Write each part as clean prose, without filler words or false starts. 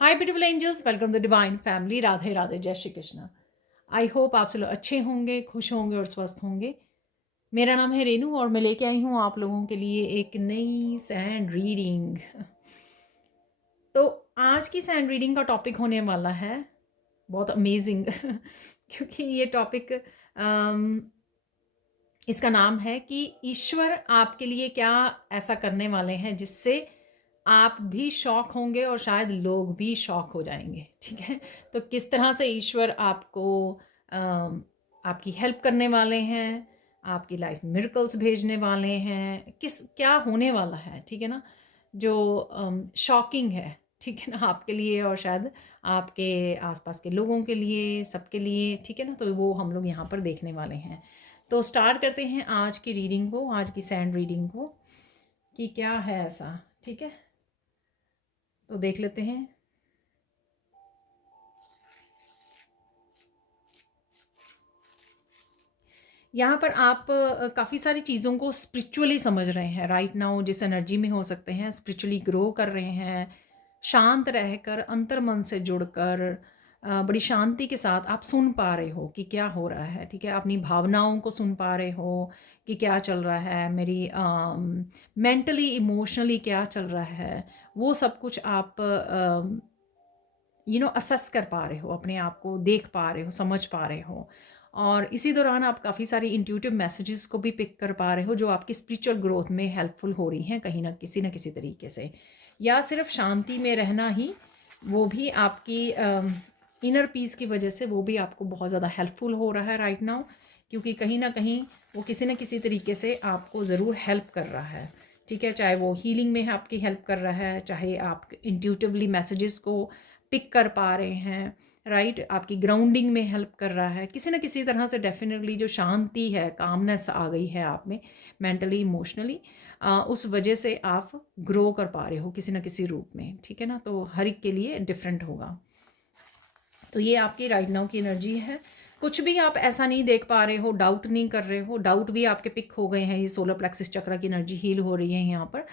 Hi beautiful angels, welcome to divine family. Radhe Radhe, जय Shri Krishna. I hope आप सब लोग अच्छे होंगे, खुश होंगे और स्वस्थ होंगे। मेरा नाम है रेनू और मैं लेके आई हूँ आप लोगों के लिए एक नई सैंड रीडिंग। तो आज की सैंड रीडिंग का टॉपिक होने वाला है बहुत अमेजिंग क्योंकि ये टॉपिक इसका नाम है कि ईश्वर आपके लिए क्या ऐसा करने वाले हैं जिससे आप भी शॉक होंगे और शायद लोग भी शॉक हो जाएंगे। ठीक है, तो किस तरह से ईश्वर आपको आपकी हेल्प करने वाले हैं, आपकी लाइफ में मिरेकल्स भेजने वाले हैं, किस क्या होने वाला है। ठीक है ना, जो शॉकिंग है, ठीक है ना, आपके लिए और शायद आपके आसपास के लोगों के लिए, सबके लिए। ठीक है ना, तो वो हम लोग यहाँ पर देखने वाले हैं। तो स्टार्ट करते हैं आज की रीडिंग को, आज की सैंड रीडिंग को, कि क्या है ऐसा। ठीक है, तो देख लेते हैं। यहाँ पर आप काफ़ी सारी चीज़ों को स्पिरिचुअली समझ रहे हैं राइट नाउ, जिस एनर्जी में हो सकते हैं, स्पिरिचुअली ग्रो कर रहे हैं, शांत रहकर, अंतर मन से जुड़कर, बड़ी शांति के साथ आप सुन पा रहे हो कि क्या हो रहा है। ठीक है, अपनी भावनाओं को सुन पा रहे हो कि क्या चल रहा है, मेरी मेंटली इमोशनली क्या चल रहा है, वो सब कुछ आप असेस कर पा रहे हो, अपने आप को देख पा रहे हो, समझ पा रहे हो। और इसी दौरान आप काफ़ी सारी इंट्यूटिव मैसेजेस को भी पिक कर पा रहे हो जो आपकी स्पिरिचुअल ग्रोथ में हेल्पफुल हो रही हैं कहीं ना किसी तरीके से। या सिर्फ शांति में रहना ही, वो भी आपकी इनर पीस की वजह से वो भी आपको बहुत ज़्यादा हेल्पफुल हो रहा है राइट नाउ, क्योंकि कहीं ना कहीं वो किसी न किसी तरीके से आपको ज़रूर हेल्प कर रहा है। ठीक है, चाहे वो हीलिंग में आपकी हेल्प कर रहा है, चाहे आप इंट्यूटिवली मैसेजेस को पिक कर पा रहे हैं, राइट, आपकी ग्राउंडिंग में हेल्प कर रहा है किसी न किसी तरह से। डेफिनेटली जो शांति है, कामनेस आ गई है आप में, मेंटली इमोशनली, उस वजह से आप ग्रो कर पा रहे हो किसी न किसी रूप में। ठीक है ना, तो हर एक के लिए डिफरेंट होगा। तो ये आपकी राइट नाउ की एनर्जी है। कुछ भी आप ऐसा नहीं देख पा रहे हो, डाउट नहीं कर रहे हो, डाउट भी आपके पिक हो गए हैं, ये सोलर प्लेक्सिस चक्र की एनर्जी हील हो रही है यहाँ पर।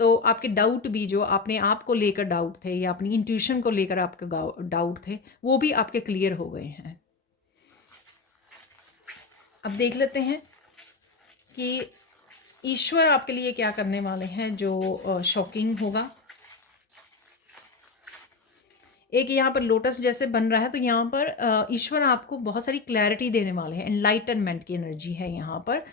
तो आपके डाउट भी, जो अपने आप को लेकर डाउट थे या अपनी इंट्यूशन को लेकर आपके डाउट थे, वो भी आपके क्लियर हो गए हैं। अब देख लेते हैं कि ईश्वर आपके लिए क्या करने वाले हैं जो शॉकिंग होगा। एक यहाँ पर लोटस जैसे बन रहा है, तो यहाँ पर ईश्वर आपको बहुत सारी क्लैरिटी देने वाले हैं। एनलाइटनमेंट की एनर्जी है यहाँ पर।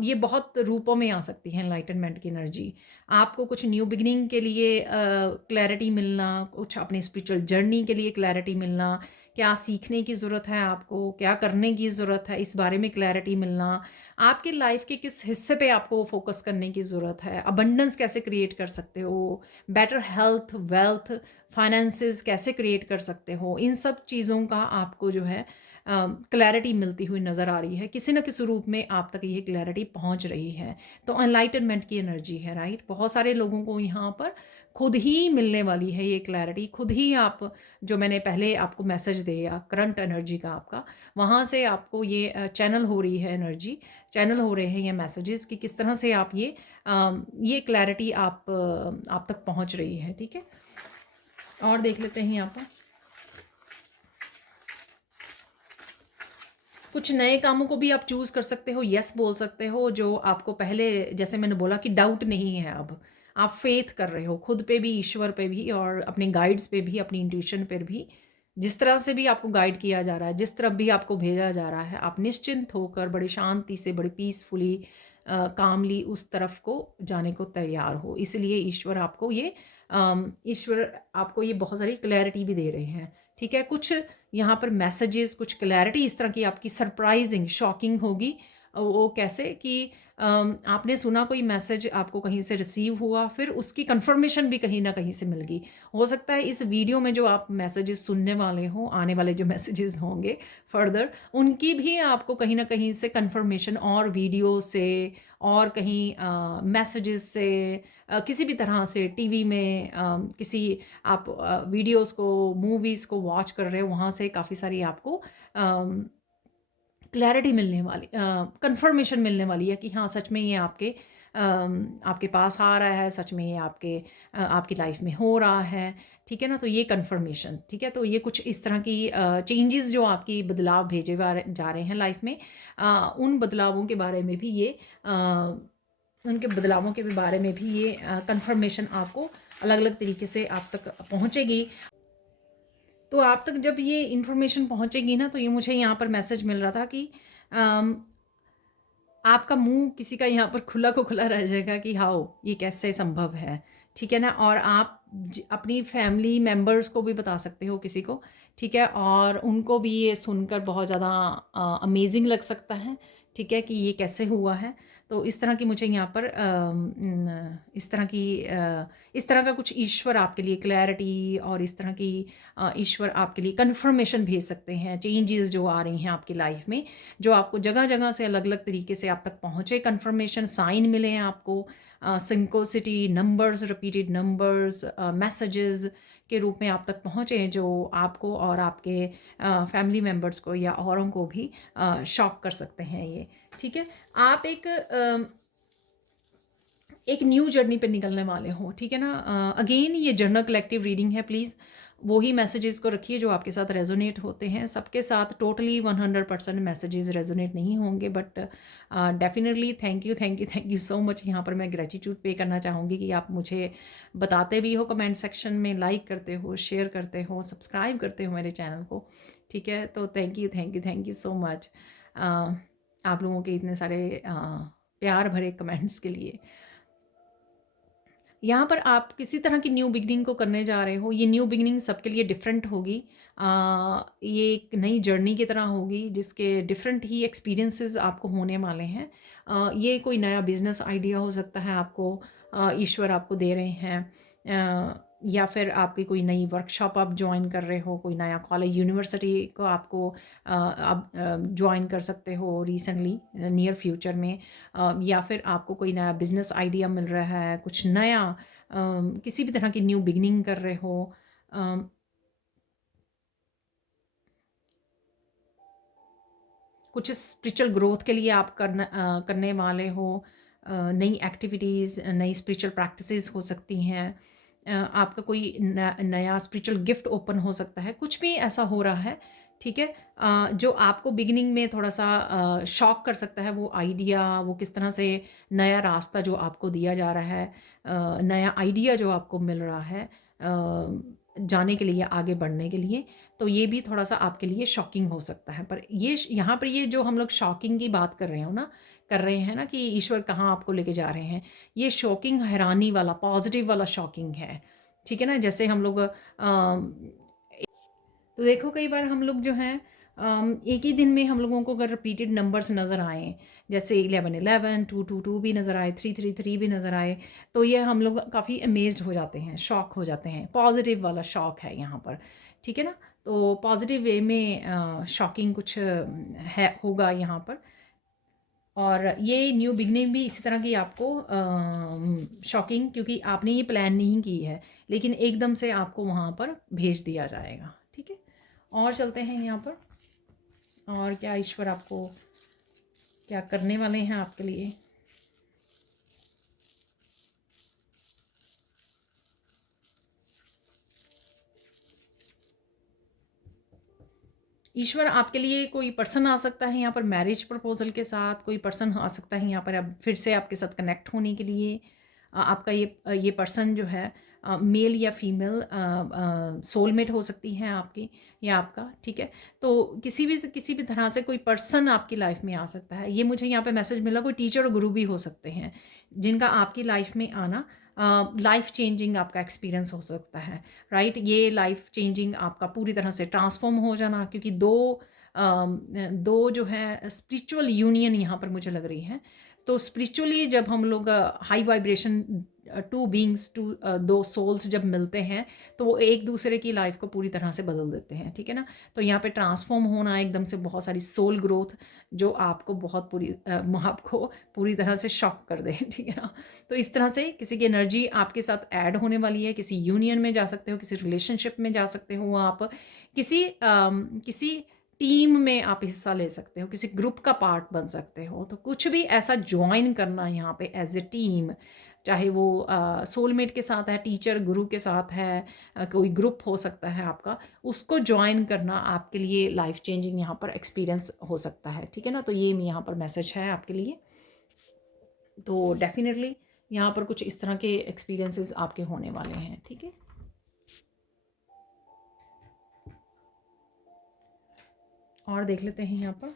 ये बहुत रूपों में आ सकती है एनलाइटनमेंट की एनर्जी। आपको कुछ न्यू बिगिनिंग के लिए क्लैरिटी मिलना, कुछ अपनी स्पिरिचुअल जर्नी के लिए क्लैरिटी मिलना, क्या सीखने की ज़रूरत है आपको, क्या करने की ज़रूरत है, इस बारे में क्लैरिटी मिलना, आपके लाइफ के किस हिस्से पे आपको फोकस करने की ज़रूरत है, अबंडेंस कैसे क्रिएट कर सकते हो, बेटर हेल्थ, वेल्थ, फाइनेंसेस कैसे क्रिएट कर सकते हो, इन सब चीज़ों का आपको जो है क्लैरिटी मिलती हुई नज़र आ रही है। किसी न किसी रूप में आप तक ये क्लैरिटी पहुंच रही है। तो एनलाइटनमेंट की एनर्जी है राइट। बहुत सारे लोगों को यहाँ पर खुद ही मिलने वाली है ये क्लैरिटी। खुद ही आप, जो मैंने पहले आपको मैसेज दिया करंट एनर्जी का आपका, वहाँ से आपको ये चैनल हो रही है एनर्जी, चैनल हो रहे हैं ये मैसेजेस कि किस तरह से आप ये क्लैरिटी आप तक पहुँच रही है। ठीक है, और देख लेते हैं यहाँ पर कुछ नए कामों को भी आप चूज़ कर सकते हो, यस बोल सकते हो, जो आपको पहले, जैसे मैंने बोला कि डाउट नहीं है। अब आप फेथ कर रहे हो खुद पे भी, ईश्वर पे भी, और अपने गाइड्स पे भी, अपनी इंट्यूशन पर भी। जिस तरह से भी आपको गाइड किया जा रहा है, जिस तरफ भी आपको भेजा जा रहा है, आप निश्चिंत होकर बड़ी शांति से, बड़ी पीसफुली, कामली उस तरफ को जाने को तैयार हो। इसलिए ईश्वर आपको ये बहुत सारी क्लैरिटी भी दे रहे हैं। ठीक है, कुछ यहाँ पर मैसेजेस, कुछ क्लैरिटी इस तरह की आपकी सरप्राइजिंग, शॉकिंग होगी। वो कैसे कि आपने सुना कोई मैसेज, आपको कहीं से रिसीव हुआ, फिर उसकी कंफर्मेशन भी कहीं ना कहीं से मिल गई। हो सकता है इस वीडियो में जो आप मैसेजेस सुनने वाले हो, आने वाले जो मैसेजेस होंगे फर्दर, उनकी भी आपको कहीं ना कहीं से कंफर्मेशन, और वीडियो से, और कहीं मैसेजेस से, किसी भी तरह से टीवी में किसी आप वीडियोस को, मूवीज़ को वॉच कर रहे हो, वहाँ से काफ़ी सारी आपको क्लैरिटी मिलने वाली, कंफर्मेशन मिलने वाली है कि हाँ सच में ये आपके पास आ रहा है, सच में ये आपकी लाइफ में हो रहा है, ठीक है ना। तो ये कंफर्मेशन, ठीक है। तो ये कुछ इस तरह की चेंजेस जो आपकी बदलाव भेजे जा रहे हैं लाइफ में, उन बदलावों के बारे में भी ये उनके बदलावों के बारे में भी ये कंफर्मेशन आपको अलग अलग तरीके से आप तक पहुँचेगी। तो आप तक जब ये इन्फॉर्मेशन पहुँचेगी ना, तो ये मुझे यहाँ पर मैसेज मिल रहा था कि अम, आपका मुंह किसी का यहाँ पर खुला को खुला रह जाएगा कि हाओ ये कैसे संभव है, ठीक है ना। और आप अपनी फैमिली मेम्बर्स को भी बता सकते हो किसी को, ठीक है, और उनको भी ये सुनकर बहुत ज़्यादा अमेजिंग लग सकता है, ठीक है, कि ये कैसे हुआ है। तो इस तरह की मुझे यहाँ पर इस तरह का कुछ ईश्वर आपके लिए क्लैरिटी, और इस तरह की ईश्वर आपके लिए कन्फर्मेशन भेज सकते हैं, चेंजेस जो आ रही हैं आपकी लाइफ में, जो आपको जगह जगह से अलग अलग तरीके से आप तक पहुँचे, कन्फर्मेशन साइन मिले हैं आपको, सिंक्रोसिटी नंबर्स, रिपीटेड नंबर्स, मैसेजेस के रूप में आप तक पहुँचे, जो आपको और आपके फैमिली मेम्बर्स को या औरों को भी शॉक कर सकते हैं ये, ठीक है। आप एक न्यू जर्नी पे निकलने वाले हो, ठीक है ना। अगेन ये जर्नल कलेक्टिव रीडिंग है, प्लीज़ वही मैसेजेस को रखिए जो आपके साथ रेजोनेट होते हैं। सबके साथ टोटली 100% मैसेजेस रेजोनेट नहीं होंगे, but definitely thank you so much. यहाँ पर मैं ग्रेटिट्यूड पे करना चाहूँगी कि आप मुझे बताते भी हो कमेंट सेक्शन में, लाइक करते हो, शेयर करते हो, सब्सक्राइब करते हो मेरे चैनल को, ठीक है। तो थैंक यू सो मच आप लोगों के इतने सारे प्यार भरे कमेंट्स के लिए। यहाँ पर आप किसी तरह की न्यू बिगनिंग को करने जा रहे हो। ये न्यू बिगनिंग सबके लिए डिफरेंट होगी। ये एक नई जर्नी की तरह होगी जिसके डिफरेंट ही एक्सपीरियंसेस आपको होने वाले हैं। ये कोई नया बिजनेस आइडिया हो सकता है आपको ईश्वर आपको दे रहे हैं, या फिर आपकी कोई नई वर्कशॉप आप ज्वाइन कर रहे हो, कोई नया कॉलेज यूनिवर्सिटी को आपको आप ज्वाइन कर सकते हो रिसेंटली नियर फ्यूचर में, या फिर आपको कोई नया बिजनेस आइडिया मिल रहा है, कुछ नया किसी भी तरह की न्यू बिगनिंग कर रहे हो, कुछ स्पिरिचुअल ग्रोथ के लिए आप करने वाले हो, नई एक्टिविटीज़, नई स्पिरिचुअल प्रैक्टिसेस हो सकती हैं, आपका कोई नया स्पिरिचुअल गिफ्ट ओपन हो सकता है, कुछ भी ऐसा हो रहा है, ठीक है। जो आपको बिगिनिंग में थोड़ा सा शॉक कर सकता है, वो आइडिया, वो किस तरह से नया रास्ता जो आपको दिया जा रहा है, नया आइडिया जो आपको मिल रहा है जाने के लिए, आगे बढ़ने के लिए, तो ये भी थोड़ा सा आपके लिए शॉकिंग हो सकता है। पर ये यहाँ पर ये जो हम लोग शॉकिंग की बात कर रहे हैं ना कि ईश्वर कहाँ आपको लेके जा रहे हैं, ये शॉकिंग हैरानी वाला पॉजिटिव वाला शॉकिंग है, ठीक है ना। जैसे हम लोग तो देखो कई बार हम लोग जो हैं एक ही दिन में हम लोगों को अगर रिपीटेड नंबर्स नज़र आए, जैसे 11 11, 2 भी नज़र आए, 3 भी नज़र आए, तो ये हम लोग काफ़ी अमेज्ड हो जाते हैं, शॉक हो जाते हैं। पॉजिटिव वाला शॉक है यहाँ पर, ठीक है ना। तो पॉजिटिव वे में शॉकिंग कुछ है होगा यहाँ पर। और ये न्यू बिगनिंग भी इसी तरह की आपको शॉकिंग, क्योंकि आपने ये प्लान नहीं की है, लेकिन एकदम से आपको वहाँ पर भेज दिया जाएगा, ठीक है। और चलते हैं यहाँ पर, और क्या ईश्वर आपको क्या करने वाले हैं आपके लिए। ईश्वर आपके लिए कोई पर्सन आ सकता है यहाँ पर मैरिज प्रपोजल के साथ, कोई पर्सन आ सकता है यहाँ पर अब फिर से आपके साथ कनेक्ट होने के लिए। आपका ये पर्सन जो है मेल या फीमेल सोलमेट हो सकती है आपकी या आपका, ठीक है। तो किसी भी तरह से कोई पर्सन आपकी लाइफ में आ सकता है। ये मुझे यहाँ पे मैसेज मिला, कोई टीचर और गुरु भी हो सकते हैं जिनका आपकी लाइफ में आना लाइफ चेंजिंग आपका एक्सपीरियंस हो सकता है, राइट। ये लाइफ चेंजिंग आपका पूरी तरह से ट्रांसफॉर्म हो जाना, क्योंकि दो जो है स्पिरिचुअल यूनियन यहाँ पर मुझे लग रही है। तो स्पिरिचुअली जब हम लोग हाई वाइब्रेशन टू बीइंग्स, दो सोल्स जब मिलते हैं, तो वो एक दूसरे की लाइफ को पूरी तरह से बदल देते हैं, ठीक है ना। तो यहाँ पे ट्रांसफॉर्म होना, एकदम से बहुत सारी सोल ग्रोथ जो आपको आपको पूरी तरह से शॉक कर दे, ठीक है ना। तो इस तरह से किसी की एनर्जी आपके साथ ऐड होने वाली है, किसी यूनियन में जा सकते हो, किसी रिलेशनशिप में जा सकते हो आप, किसी टीम में आप हिस्सा ले सकते हो, किसी ग्रुप का पार्ट बन सकते हो। तो कुछ भी ऐसा ज्वाइन करना यहाँ पे एज ए टीम, चाहे वो सोलमेट के साथ है, टीचर गुरु के साथ है, कोई ग्रुप हो सकता है आपका, उसको ज्वाइन करना आपके लिए लाइफ चेंजिंग यहाँ पर एक्सपीरियंस हो सकता है। ठीक है ना, तो ये यहाँ पर मैसेज है आपके लिए। तो डेफिनेटली यहाँ पर कुछ इस तरह के एक्सपीरियंसेस आपके होने वाले हैं। ठीक है, और देख लेते हैं यहाँ पर।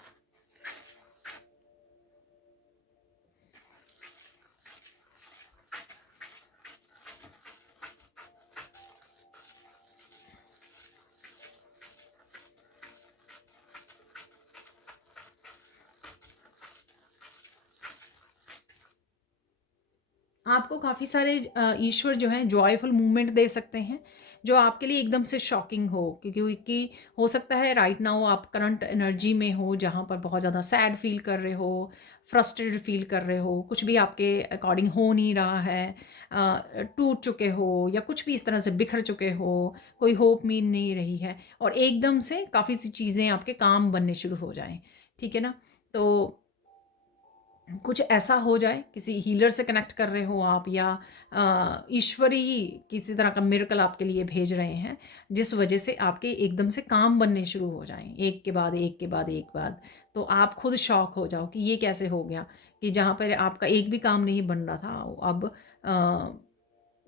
आपको काफ़ी सारे ईश्वर जो हैं जॉयफुल मूवमेंट दे सकते हैं, जो आपके लिए एकदम से शॉकिंग हो, क्योंकि हो सकता है राइट नाउ आप करंट एनर्जी में हो जहाँ पर बहुत ज़्यादा सैड फील कर रहे हो, फ्रस्ट्रेटेड फील कर रहे हो, कुछ भी आपके अकॉर्डिंग हो नहीं रहा है, टूट चुके हो या कुछ भी इस तरह से बिखर चुके हो, कोई होप मीन नहीं रही है, और एकदम से काफ़ी सी चीज़ें आपके काम बनने शुरू हो जाएं। ठीक है ना, तो कुछ ऐसा हो जाए, किसी हीलर से कनेक्ट कर रहे हो आप, या ईश्वर ही किसी तरह का मिरेकल आपके लिए भेज रहे हैं, जिस वजह से आपके एकदम से काम बनने शुरू हो जाएं, एक के बाद एक के बाद एक बाद। तो आप खुद शॉक हो जाओ कि ये कैसे हो गया, कि जहाँ पर आपका एक भी काम नहीं बन रहा था, अब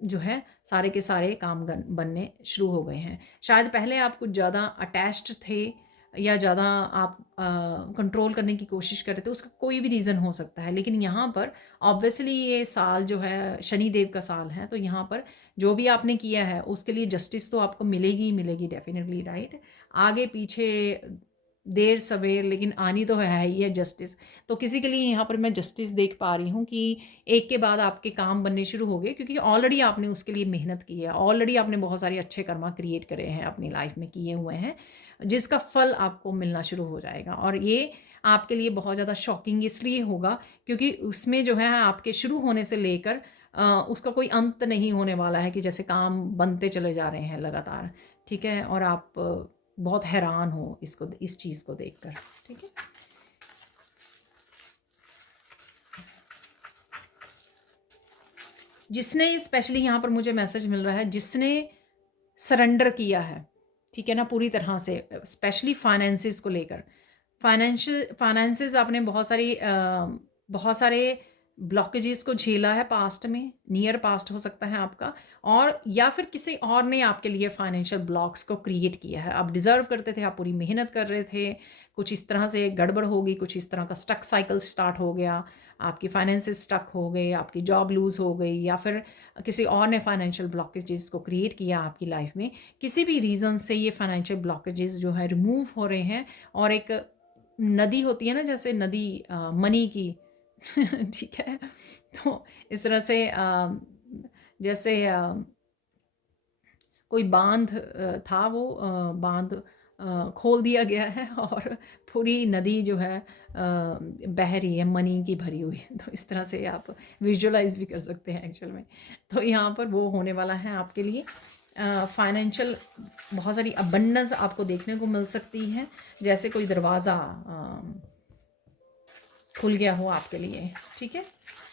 जो है सारे के सारे काम बनने शुरू हो गए हैं। शायद पहले आप कुछ ज़्यादा अटैच्ड थे, या ज़्यादा आप कंट्रोल करने की कोशिश कर रहे थे, उसका कोई भी रीज़न हो सकता है। लेकिन यहाँ पर ऑब्वियसली ये साल जो है शनि देव का साल है, तो यहाँ पर जो भी आपने किया है उसके लिए जस्टिस तो आपको मिलेगी ही मिलेगी, डेफिनेटली, राइट। आगे पीछे देर सवेर, लेकिन आनी तो है ही है जस्टिस। तो किसी के लिए यहाँ पर मैं जस्टिस देख पा रही हूँ कि एक के बाद आपके काम बनने शुरू हो गए, क्योंकि ऑलरेडी आपने उसके लिए मेहनत की है, ऑलरेडी आपने बहुत सारे अच्छे कर्मा क्रिएट करे हैं अपनी लाइफ में, किए हुए हैं, जिसका फल आपको मिलना शुरू हो जाएगा। और ये आपके लिए बहुत ज़्यादा शॉकिंग इसलिए होगा क्योंकि उसमें जो है आपके शुरू होने से लेकर उसका कोई अंत नहीं होने वाला है, कि जैसे काम बनते चले जा रहे हैं लगातार। ठीक है, और आप बहुत हैरान हो इसको, इस चीज़ को देखकर। ठीक है, जिसने स्पेशली यहाँ पर मुझे मैसेज मिल रहा है, जिसने सरेंडर किया है, ठीक है ना, पूरी तरह से, स्पेशली फाइनेंसिस को लेकर, फाइनेंसिस आपने बहुत सारे ब्लॉकेजेस को झेला है पास्ट में, नियर पास्ट हो सकता है आपका, और या फिर किसी और ने आपके लिए फाइनेंशियल ब्लॉक्स को क्रिएट किया है। आप डिज़र्व करते थे, आप पूरी मेहनत कर रहे थे, कुछ इस तरह से गड़बड़ हो गई, कुछ इस तरह का स्टक साइकिल स्टार्ट हो गया, आपकी फाइनेंसिस स्टक हो गए, आपकी जॉब लूज़ हो गई, या फिर किसी और ने फाइनेंशियल ब्लॉकेजेस को क्रिएट किया आपकी लाइफ में। किसी भी रीज़न से ये फाइनेंशियल ब्लॉकेजेस जो है रिमूव हो रहे हैं, और एक नदी होती है ना, जैसे नदी मनी की ठीक है, तो इस तरह से जैसे कोई बांध था, वो बांध खोल दिया गया है और पूरी नदी जो है बह रही है, मनी की भरी हुई। तो इस तरह से आप विजुअलाइज भी कर सकते हैं एक्चुअल में। तो यहाँ पर वो होने वाला है आपके लिए। फाइनेंशियल बहुत सारी अबंडेंस आपको देखने को मिल सकती है, जैसे कोई दरवाज़ा खुल गया हो आपके लिए। ठीक है,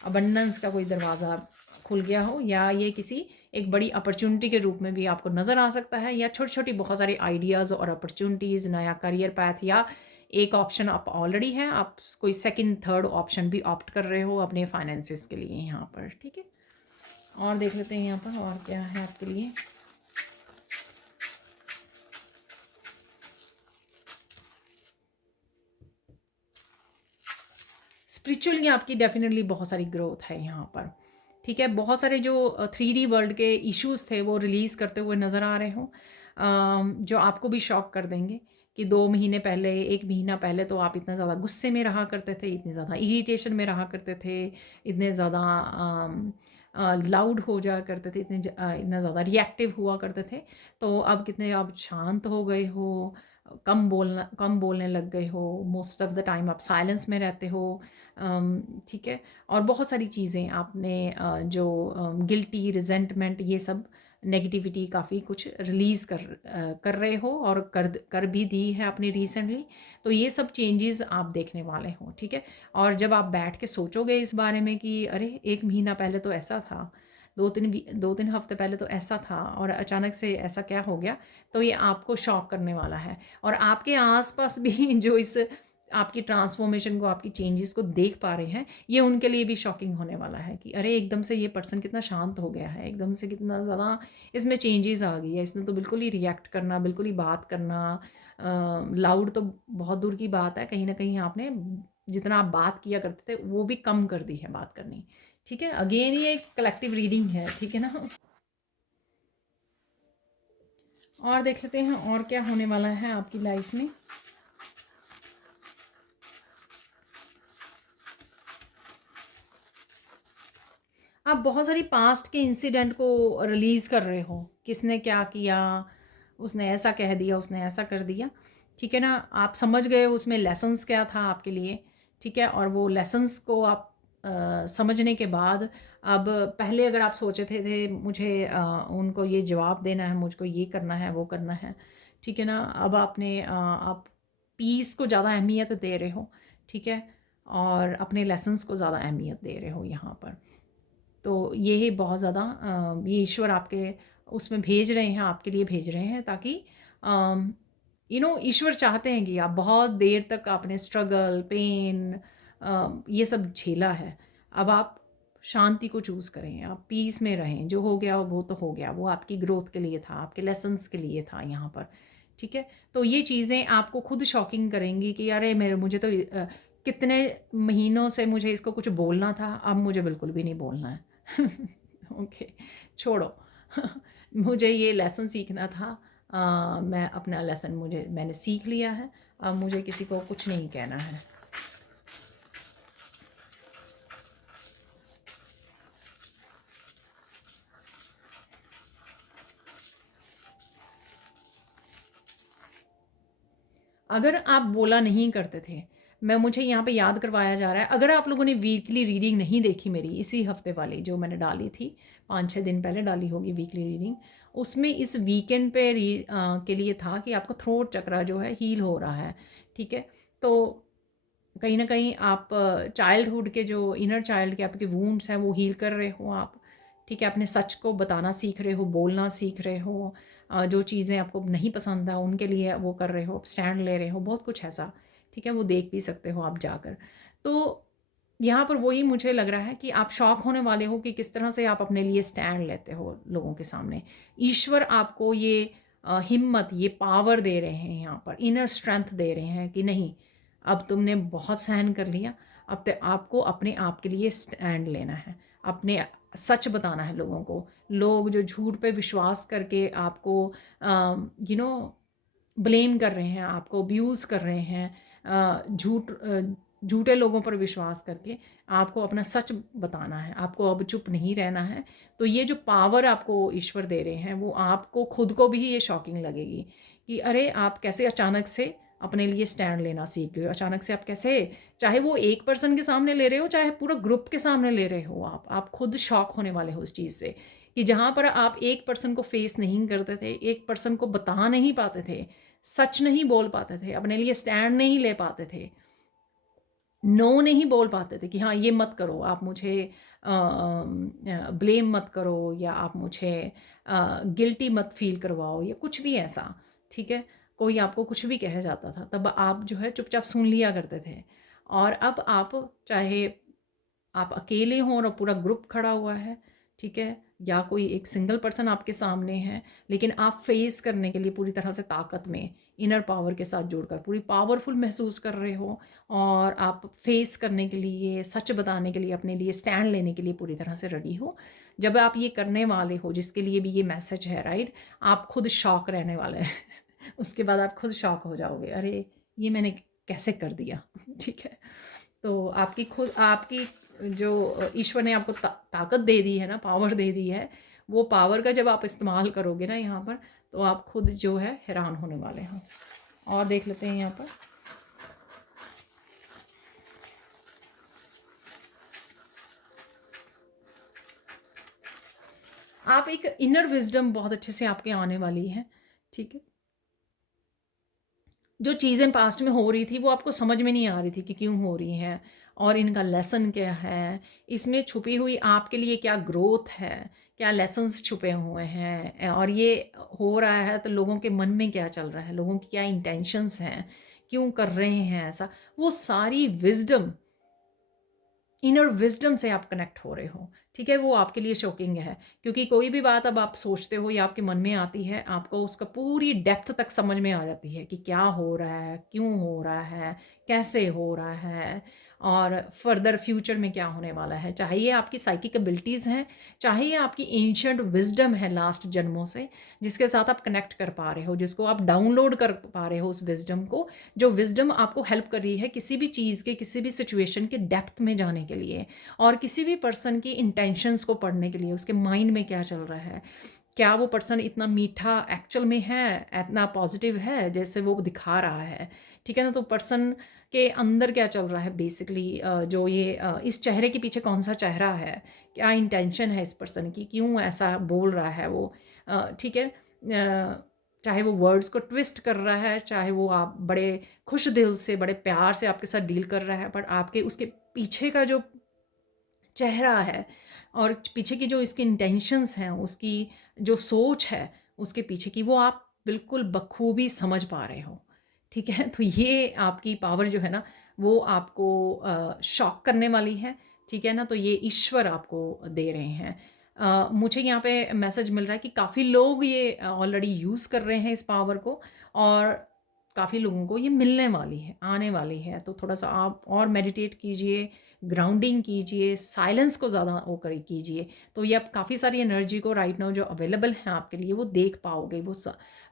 अबंडेंस का कोई दरवाज़ा खुल गया हो, या ये किसी एक बड़ी अपॉर्चुनिटी के रूप में भी आपको नज़र आ सकता है, या छोटी छोटी बहुत सारी आइडियाज़ और अपॉर्चुनिटीज़, नया करियर पैथ, या एक ऑप्शन आप ऑलरेडी है, आप कोई सेकंड थर्ड ऑप्शन भी ऑप्ट कर रहे हो अपने फाइनेंसिस के लिए यहाँ पर। ठीक है, और देख लेते हैं यहाँ पर और क्या है आपके लिए। स्पिरिचुअली आपकी डेफिनेटली बहुत सारी ग्रोथ है यहाँ पर। ठीक है, बहुत सारे जो 3D वर्ल्ड के इश्यूज थे वो रिलीज़ करते हुए नज़र आ रहे हो, जो आपको भी शॉक कर देंगे कि 2 महीने पहले, 1 महीना पहले तो आप इतना ज़्यादा गुस्से में रहा करते थे, इतने ज़्यादा इरिटेशन में रहा करते थे, इतने ज़्यादा लाउड हो जाया करते थे, इतना ज़्यादा रिएक्टिव हुआ करते थे। तो अब कितने आप शांत हो गए हो, कम बोलने लग गए हो, मोस्ट ऑफ़ द टाइम आप साइलेंस में रहते हो। ठीक है, और बहुत सारी चीज़ें आपने जो गिल्टी, रिजेंटमेंट, ये सब नेगेटिविटी काफ़ी कुछ रिलीज़ कर रहे हो और कर भी दी है आपने रिसेंटली। तो ये सब चेंजेस आप देखने वाले हो, ठीक है। और जब आप बैठ के सोचोगे इस बारे में कि अरे 1 महीना पहले तो ऐसा था, 2-3 हफ्ते पहले तो ऐसा था और अचानक से ऐसा क्या हो गया, तो ये आपको शॉक करने वाला है। और आपके आस-पास भी जो इस आपकी ट्रांसफ़ॉर्मेशन को, आपकी चेंजेस को देख पा रहे हैं, ये उनके लिए भी शॉकिंग होने वाला है कि अरे! एकदम से ये पर्सन कितना शांत हो गया है, एकदम से कितना ज़्यादा इसमें चेंजेस आ गई है। इसने तो बिल्कुल ही रिएक्ट करना, बिल्कुल ही बात करना लाउड तो बहुत दूर की बात है, कहीं न कहीं आपने जितना आप बात किया करते थे, वो भी कम कर दी है बात करनी, ठीक है। अगेन ये एक कलेक्टिव रीडिंग है, ठीक है ना। और देख लेते हैं और क्या होने वाला है आपकी लाइफ में। आप बहुत सारी पास्ट के इंसिडेंट को रिलीज़ कर रहे हो, किसने क्या किया, उसने ऐसा कह दिया, उसने ऐसा कर दिया, ठीक है ना। आप समझ गए हो उसमें लेसन्स क्या था आपके लिए, ठीक है। और वो लेसन्स को आप समझने के बाद अब पहले अगर आप सोचे थे मुझे उनको ये जवाब देना है, मुझको ये करना है, वो करना है, ठीक है ना। अब आप पीस को ज़्यादा अहमियत दे रहे हो, ठीक है। और अपने लेसन्स को ज़्यादा अहमियत दे रहे हो यहाँ पर। तो ये ही बहुत ज़्यादा ये ईश्वर आपके उसमें भेज रहे हैं, आपके लिए भेज रहे हैं, ताकि ईश्वर चाहते हैं कि आप बहुत देर तक आपने स्ट्रगल, पेन, ये सब झेला है। अब आप शांति को चूज़ करें, आप पीस में रहें। जो हो गया वो तो हो गया, वो आपकी ग्रोथ के लिए था, आपके लेसन्स के लिए था यहाँ पर, ठीक है। तो ये चीज़ें आपको खुद शॉकिंग करेंगी कि अरे मेरे मुझे तो कितने महीनों से मुझे इसको कुछ बोलना था, अब मुझे बिल्कुल भी नहीं बोलना है। ओके, छोड़ो। मुझे ये लेसन सीखना था। मैं अपना लेसन मैंने सीख लिया है। अब मुझे किसी को कुछ नहीं कहना है। अगर आप बोला नहीं करते थे, मुझे यहाँ पे याद करवाया जा रहा है, अगर आप लोगों ने वीकली रीडिंग नहीं देखी मेरी इसी हफ्ते वाली जो मैंने डाली थी, 5-6 दिन पहले डाली होगी वीकली रीडिंग, उसमें इस वीकेंड पे के लिए था कि आपका थ्रोट चक्रा जो है हील हो रहा है, ठीक है। तो कहीं न कहीं आप चाइल्डहुड के जो इनर चाइल्ड के आपके वुंड्स हैं वो हील कर रहे हो आप, ठीक है। अपने सच को बताना सीख रहे हो, बोलना सीख रहे हो, जो चीज़ें आपको नहीं पसंद है उनके लिए वो कर रहे हो, स्टैंड ले रहे हो, बहुत कुछ ऐसा, ठीक है। वो देख भी सकते हो आप जाकर। तो यहाँ पर वही मुझे लग रहा है कि आप शॉक होने वाले हो कि किस तरह से आप अपने लिए स्टैंड लेते हो लोगों के सामने। ईश्वर आपको ये हिम्मत, ये पावर दे रहे हैं यहाँ पर, इनर स्ट्रेंथ दे रहे हैं कि नहीं, अब तुमने बहुत सहन कर लिया, अब तो आपको अपने आप के लिए स्टैंड लेना है, अपने सच बताना है लोगों को। लोग जो झूठ पे विश्वास करके आपको यू नो ब्लेम कर रहे हैं, आपको अब्यूज़ कर रहे हैं, झूठे लोगों पर विश्वास करके आपको अपना सच बताना है, आपको अब चुप नहीं रहना है। तो ये जो पावर आपको ईश्वर दे रहे हैं वो आपको खुद को भी ये शॉकिंग लगेगी कि अरे आप कैसे अचानक से अपने लिए स्टैंड लेना सीख गए हो, अचानक से आप कैसे, चाहे वो एक पर्सन के सामने ले रहे हो, चाहे पूरा ग्रुप के सामने ले रहे हो, आप खुद शॉक होने वाले हो उस चीज़ से कि जहाँ पर आप एक पर्सन को फेस नहीं करते थे, एक पर्सन को बता नहीं पाते थे, सच नहीं बोल पाते थे, अपने लिए स्टैंड नहीं ले पाते थे, नो नहीं बोल पाते थे कि हाँ ये मत करो, आप मुझे ब्लेम मत करो, या आप मुझे गिल्टी मत फील करवाओ, या कुछ भी ऐसा, ठीक है। कोई आपको कुछ भी कह जाता था तब आप जो है चुपचाप सुन लिया करते थे। और अब आप चाहे आप अकेले हों और पूरा ग्रुप खड़ा हुआ है, ठीक है, या कोई एक सिंगल पर्सन आपके सामने है, लेकिन आप फेस करने के लिए पूरी तरह से ताकत में, इनर पावर के साथ जुड़कर पूरी पावरफुल महसूस कर रहे हो, और आप फेस करने के लिए, सच बताने के लिए, अपने लिए स्टैंड लेने के लिए पूरी तरह से रेडी हो। जब आप ये करने वाले हो, जिसके लिए भी ये मैसेज है, राइट, आप खुद शॉक रहने वाले हैं। उसके बाद आप खुद शॉक हो जाओगे, अरे ये मैंने कैसे कर दिया। ठीक है। तो आपकी जो ईश्वर ने आपको ताकत दे दी है ना, पावर दे दी है, वो पावर का जब आप इस्तेमाल करोगे ना यहाँ पर, तो आप खुद जो है हैरान होने वाले हो। और देख लेते हैं यहाँ पर, आप एक इनर विजडम बहुत अच्छे से आपके आने वाली है, ठीक है। जो चीज़ें पास्ट में हो रही थी वो आपको समझ में नहीं आ रही थी कि क्यों हो रही हैं और इनका लेसन क्या है, इसमें छुपी हुई आपके लिए क्या ग्रोथ है, क्या लेसन्स छुपे हुए हैं, और ये हो रहा है तो लोगों के मन में क्या चल रहा है, लोगों की क्या इंटेंशंस हैं, क्यों कर रहे हैं ऐसा, वो सारी विजडम, इनर विजडम से आप कनेक्ट हो रहे हो, ठीक है। वो आपके लिए शॉकिंग है, क्योंकि कोई भी बात अब आप सोचते हो या आपके मन में आती है, आपको उसका पूरी डेप्थ तक समझ में आ जाती है कि क्या हो रहा है, क्यों हो रहा है, कैसे हो रहा है, और फर्दर फ्यूचर में क्या होने वाला है। चाहे ये आपकी साइकिक एबिलिटीज़ हैं, चाहे ये आपकी एंशिएंट विजडम है लास्ट जन्मों से, जिसके साथ आप कनेक्ट कर पा रहे हो, जिसको आप डाउनलोड कर पा रहे हो उस विजडम को, जो विजडम आपको हेल्प कर रही है किसी भी चीज़ के, किसी भी सिचुएशन के डेप्थ में जाने के लिए, और किसी भी पर्सन की इंटेंशंस को पढ़ने के लिए, उसके माइंड में क्या चल रहा है, क्या वो पर्सन इतना मीठा एक्चुअल में है, इतना पॉजिटिव है जैसे वो दिखा रहा है, ठीक है ना। तो पर्सन के अंदर क्या चल रहा है बेसिकली, जो ये इस चेहरे के पीछे कौन सा चेहरा है, क्या इंटेंशन है इस पर्सन की, क्यों ऐसा बोल रहा है वो, ठीक है। चाहे वो वर्ड्स को ट्विस्ट कर रहा है, चाहे वो आप बड़े खुश दिल से, बड़े प्यार से आपके साथ डील कर रहा है, बट आपके उसके पीछे का जो चेहरा है और पीछे की जो इसकी इंटेंशंस हैं, उसकी जो सोच है उसके पीछे की, वो आप बिल्कुल बखूबी समझ पा रहे हो, ठीक है। तो ये आपकी पावर जो है ना, वो आपको शॉक करने वाली है, ठीक है ना। तो ये ईश्वर आपको दे रहे हैं। मुझे यहाँ पे मैसेज मिल रहा है कि काफ़ी लोग ये ऑलरेडी यूज़ कर रहे हैं इस पावर को, और काफ़ी लोगों को ये मिलने वाली है, आने वाली है। तो थोड़ा सा आप और मेडिटेट कीजिए, ग्राउंडिंग कीजिए, साइलेंस को ज़्यादा वो कर कीजिए, तो ये आप काफ़ी सारी एनर्जी को राइट नाउ जो अवेलेबल है आपके लिए वो देख पाओगे, वो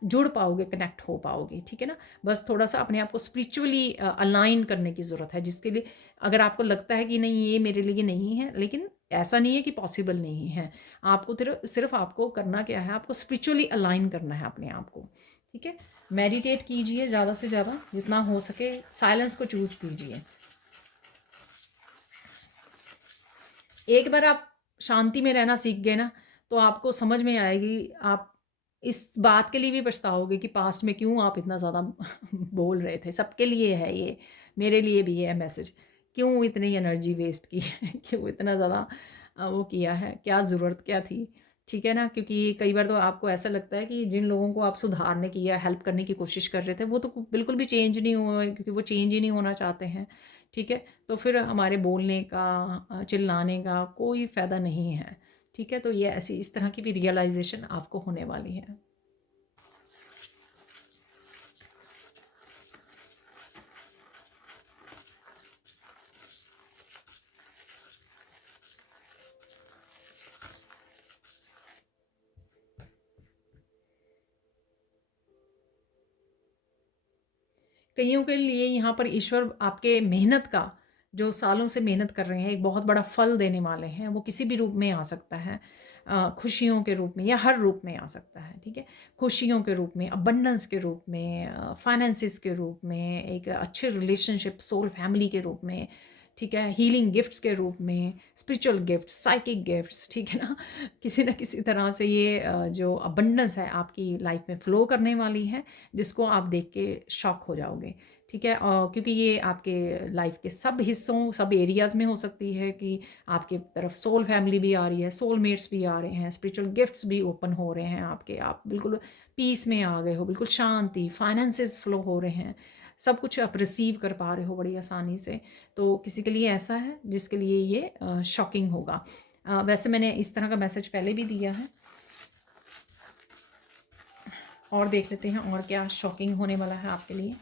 जुड़ पाओगे, कनेक्ट हो पाओगे, ठीक है ना। बस थोड़ा सा अपने आप को स्पिरिचुअली अलाइन करने की ज़रूरत है, जिसके लिए अगर आपको लगता है कि नहीं ये मेरे लिए नहीं है, लेकिन ऐसा नहीं है कि पॉसिबल नहीं है। आपको सिर्फ आपको करना क्या है, आपको स्पिरिचुअली अलाइन करना है अपने आप को, ठीक है। मेडिटेट कीजिए ज़्यादा से ज़्यादा, जितना हो सके साइलेंस को चूज़ कीजिए। एक बार आप शांति में रहना सीख गए ना, तो आपको समझ में आएगी, आप इस बात के लिए भी पछताओगे कि पास्ट में क्यों आप इतना ज़्यादा बोल रहे थे। सबके लिए है ये, मेरे लिए भी है मैसेज, क्यों इतनी एनर्जी वेस्ट की है, क्यों इतना ज़्यादा वो किया है, क्या ज़रूरत क्या थी, ठीक है ना। क्योंकि कई बार तो आपको ऐसा लगता है कि जिन लोगों को आप सुधारने की या हेल्प करने की कोशिश कर रहे थे, वो तो बिल्कुल भी चेंज नहीं हुए, क्योंकि वो चेंज ही नहीं होना चाहते हैं, ठीक है। तो फिर हमारे बोलने का, चिल्लाने का कोई फ़ायदा नहीं है, ठीक है। तो ये ऐसी इस तरह की भी रियलाइजेशन आपको होने वाली है। कईयों के लिए यहाँ पर ईश्वर आपके मेहनत का, जो सालों से मेहनत कर रहे हैं, एक बहुत बड़ा फल देने वाले हैं। वो किसी भी रूप में आ सकता है, खुशियों के रूप में या हर रूप में आ सकता है, ठीक है। खुशियों के रूप में, अबंडेंस के रूप में, फाइनेंसिस के रूप में, एक अच्छे रिलेशनशिप, सोल फैमिली के रूप में, ठीक है, हीलिंग गिफ्ट्स के रूप में, स्पिरिचुअल गिफ्ट्स, साइकिक गिफ्ट्स, ठीक है ना। किसी न किसी तरह से ये जो अबंडेंस है आपकी लाइफ में फ़्लो करने वाली है, जिसको आप देख के शॉक हो जाओगे, ठीक है। क्योंकि ये आपके लाइफ के सब हिस्सों, सब एरियाज़ में हो सकती है कि आपके तरफ सोल फैमिली भी आ रही है, सोलमेट्स भी आ रहे हैं, स्पिरिचुअल गिफ्ट्स भी ओपन हो रहे हैं आपके, आप बिल्कुल पीस में आ गए हो, बिल्कुल शांति, फाइनेंसेस फ्लो हो रहे हैं, सब कुछ आप रिसीव कर पा रहे हो बड़ी आसानी से। तो किसी के लिए ऐसा है जिसके लिए ये शॉकिंग होगा। वैसे मैंने इस तरह का मैसेज पहले भी दिया है, और देख लेते हैं और क्या शॉकिंग होने वाला है आपके लिए।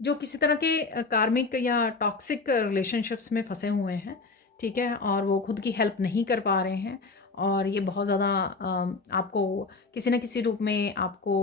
जो किसी तरह के कार्मिक या टॉक्सिक रिलेशनशिप्स में फंसे हुए हैं, ठीक है, और वो खुद की हेल्प नहीं कर पा रहे हैं, और ये बहुत ज़्यादा आपको किसी न किसी रूप में आपको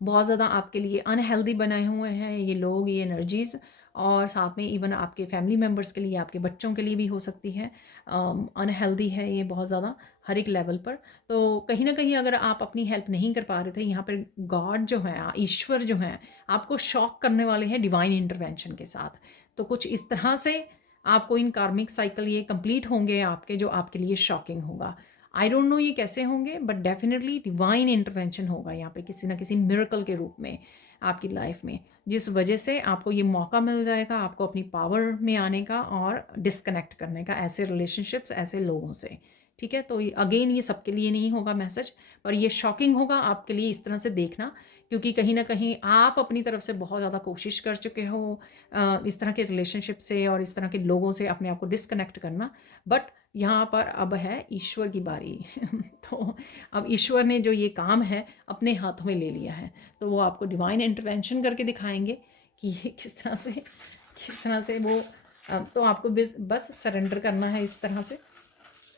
बहुत ज़्यादा आपके लिए अनहेल्दी बनाए हुए हैं ये लोग, ये एनर्जीज़। और साथ में इवन आपके फैमिली मेम्बर्स के लिए, आपके बच्चों के लिए भी हो सकती है। अनहेल्दी है ये बहुत ज़्यादा हर एक लेवल पर। तो कहीं ना कहीं अगर आप अपनी हेल्प नहीं कर पा रहे थे, यहाँ पर गॉड जो है, ईश्वर जो है, आपको शॉक करने वाले हैं डिवाइन इंटरवेंशन के साथ। तो कुछ इस तरह से आपको इन कार्मिक साइकिल ये कंप्लीट होंगे आपके, जो आपके लिए शॉकिंग होगा। आई डोंट नो ये कैसे होंगे, बट डेफिनेटली डिवाइन इंटरवेंशन होगा यहाँ पे किसी ना किसी मिरेकल के रूप में आपकी लाइफ में, जिस वजह से आपको ये मौका मिल जाएगा आपको अपनी पावर में आने का और डिस्कनेक्ट करने का ऐसे रिलेशनशिप्स, ऐसे लोगों से। ठीक है, तो अगेन ये सबके लिए नहीं होगा मैसेज, पर ये शॉकिंग होगा आपके लिए इस तरह से देखना, क्योंकि कहीं ना कहीं आप अपनी तरफ से बहुत ज़्यादा कोशिश कर चुके हो इस तरह के रिलेशनशिप से और इस तरह के लोगों से अपने आप को डिस्कनेक्ट करना। बट यहाँ पर अब है ईश्वर की बारी तो अब ईश्वर ने जो ये काम है अपने हाथों में ले लिया है, तो वो आपको डिवाइन इंटरवेंशन करके दिखाएंगे कि ये किस तरह से वो तो आपको बस सरेंडर करना है इस तरह से,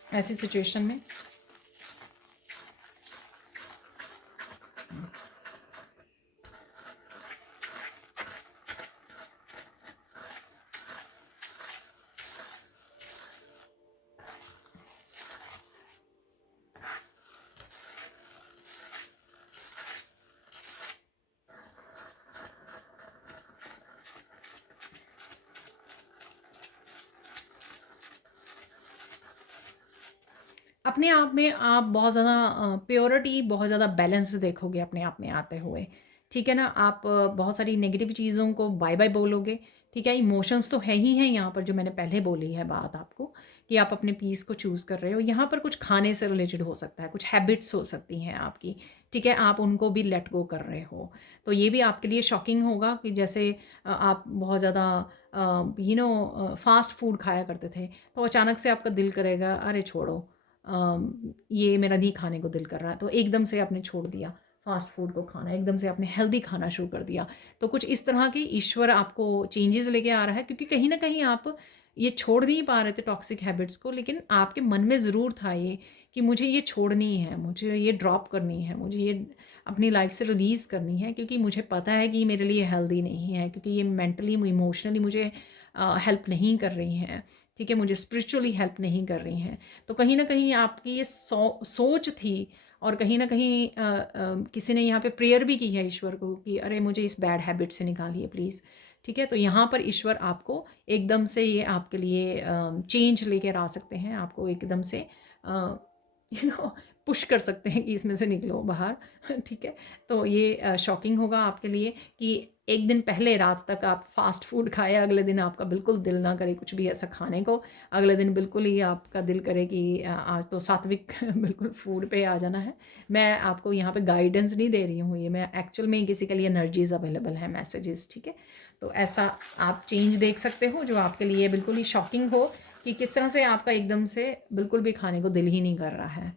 ऐसी सिचुएशन में। अपने आप में आप बहुत ज़्यादा प्योरिटी, बहुत ज़्यादा बैलेंस देखोगे अपने आप में आते हुए। ठीक है ना, आप बहुत सारी नेगेटिव चीज़ों को बाय बाय बोलोगे। ठीक है, इमोशंस तो है ही हैं यहाँ पर, जो मैंने पहले बोली है बात आपको, कि आप अपने पीस को चूज़ कर रहे हो। यहाँ पर कुछ खाने से रिलेटेड हो सकता है, कुछ हैबिट्स हो सकती हैं आपकी। ठीक है, आप उनको भी लेट गो कर रहे हो, तो ये भी आपके लिए शॉकिंग होगा कि जैसे आप बहुत ज़्यादा फास्ट फूड खाया करते थे, तो अचानक से आपका दिल करेगा अरे छोड़ो, ये मेरा नहीं खाने को दिल कर रहा है, तो एकदम से आपने छोड़ दिया फास्ट फूड को खाना, एकदम से आपने हेल्दी खाना शुरू कर दिया। तो कुछ इस तरह की ईश्वर आपको चेंजेस लेके आ रहा है, क्योंकि कहीं ना कहीं आप ये छोड़ नहीं पा रहे थे टॉक्सिक हैबिट्स को, लेकिन आपके मन में ज़रूर था ये कि मुझे ये छोड़नी है, मुझे ये ड्रॉप करनी है, मुझे ये अपनी लाइफ से रिलीज़ करनी है, क्योंकि मुझे पता है कि ये मेरे लिए हेल्दी नहीं है, क्योंकि ये मेंटली इमोशनली मुझे हेल्प नहीं कर रही हैं। ठीक है, मुझे स्पिरिचुअली हेल्प नहीं कर रही हैं। तो कहीं ना कहीं आपकी ये सोच थी, और कहीं ना कहीं किसी ने यहाँ पे प्रेयर भी की है ईश्वर को कि अरे मुझे इस बैड हैबिट से निकालिए प्लीज़। ठीक है, तो यहाँ पर ईश्वर आपको एकदम से ये आपके लिए चेंज लेकर आ सकते हैं, आपको एकदम से पुश कर सकते हैं कि इसमें से निकलो बाहर ठीक है, तो ये शॉकिंग होगा आपके लिए कि एक दिन पहले रात तक आप फास्ट फूड खाए, अगले दिन आपका बिल्कुल दिल ना करे कुछ भी ऐसा खाने को, अगले दिन बिल्कुल ही आपका दिल करे कि आज तो सात्विक बिल्कुल फूड पे आ जाना है। मैं आपको यहाँ पे गाइडेंस नहीं दे रही हूँ, ये मैं एक्चुअल में किसी के लिए एनर्जीज अवेलेबल है, मैसेजेस। ठीक है, तो ऐसा आप चेंज देख सकते हो जो आपके लिए बिल्कुल ही शॉकिंग हो, कि किस तरह से आपका एकदम से बिल्कुल भी खाने को दिल ही नहीं कर रहा है,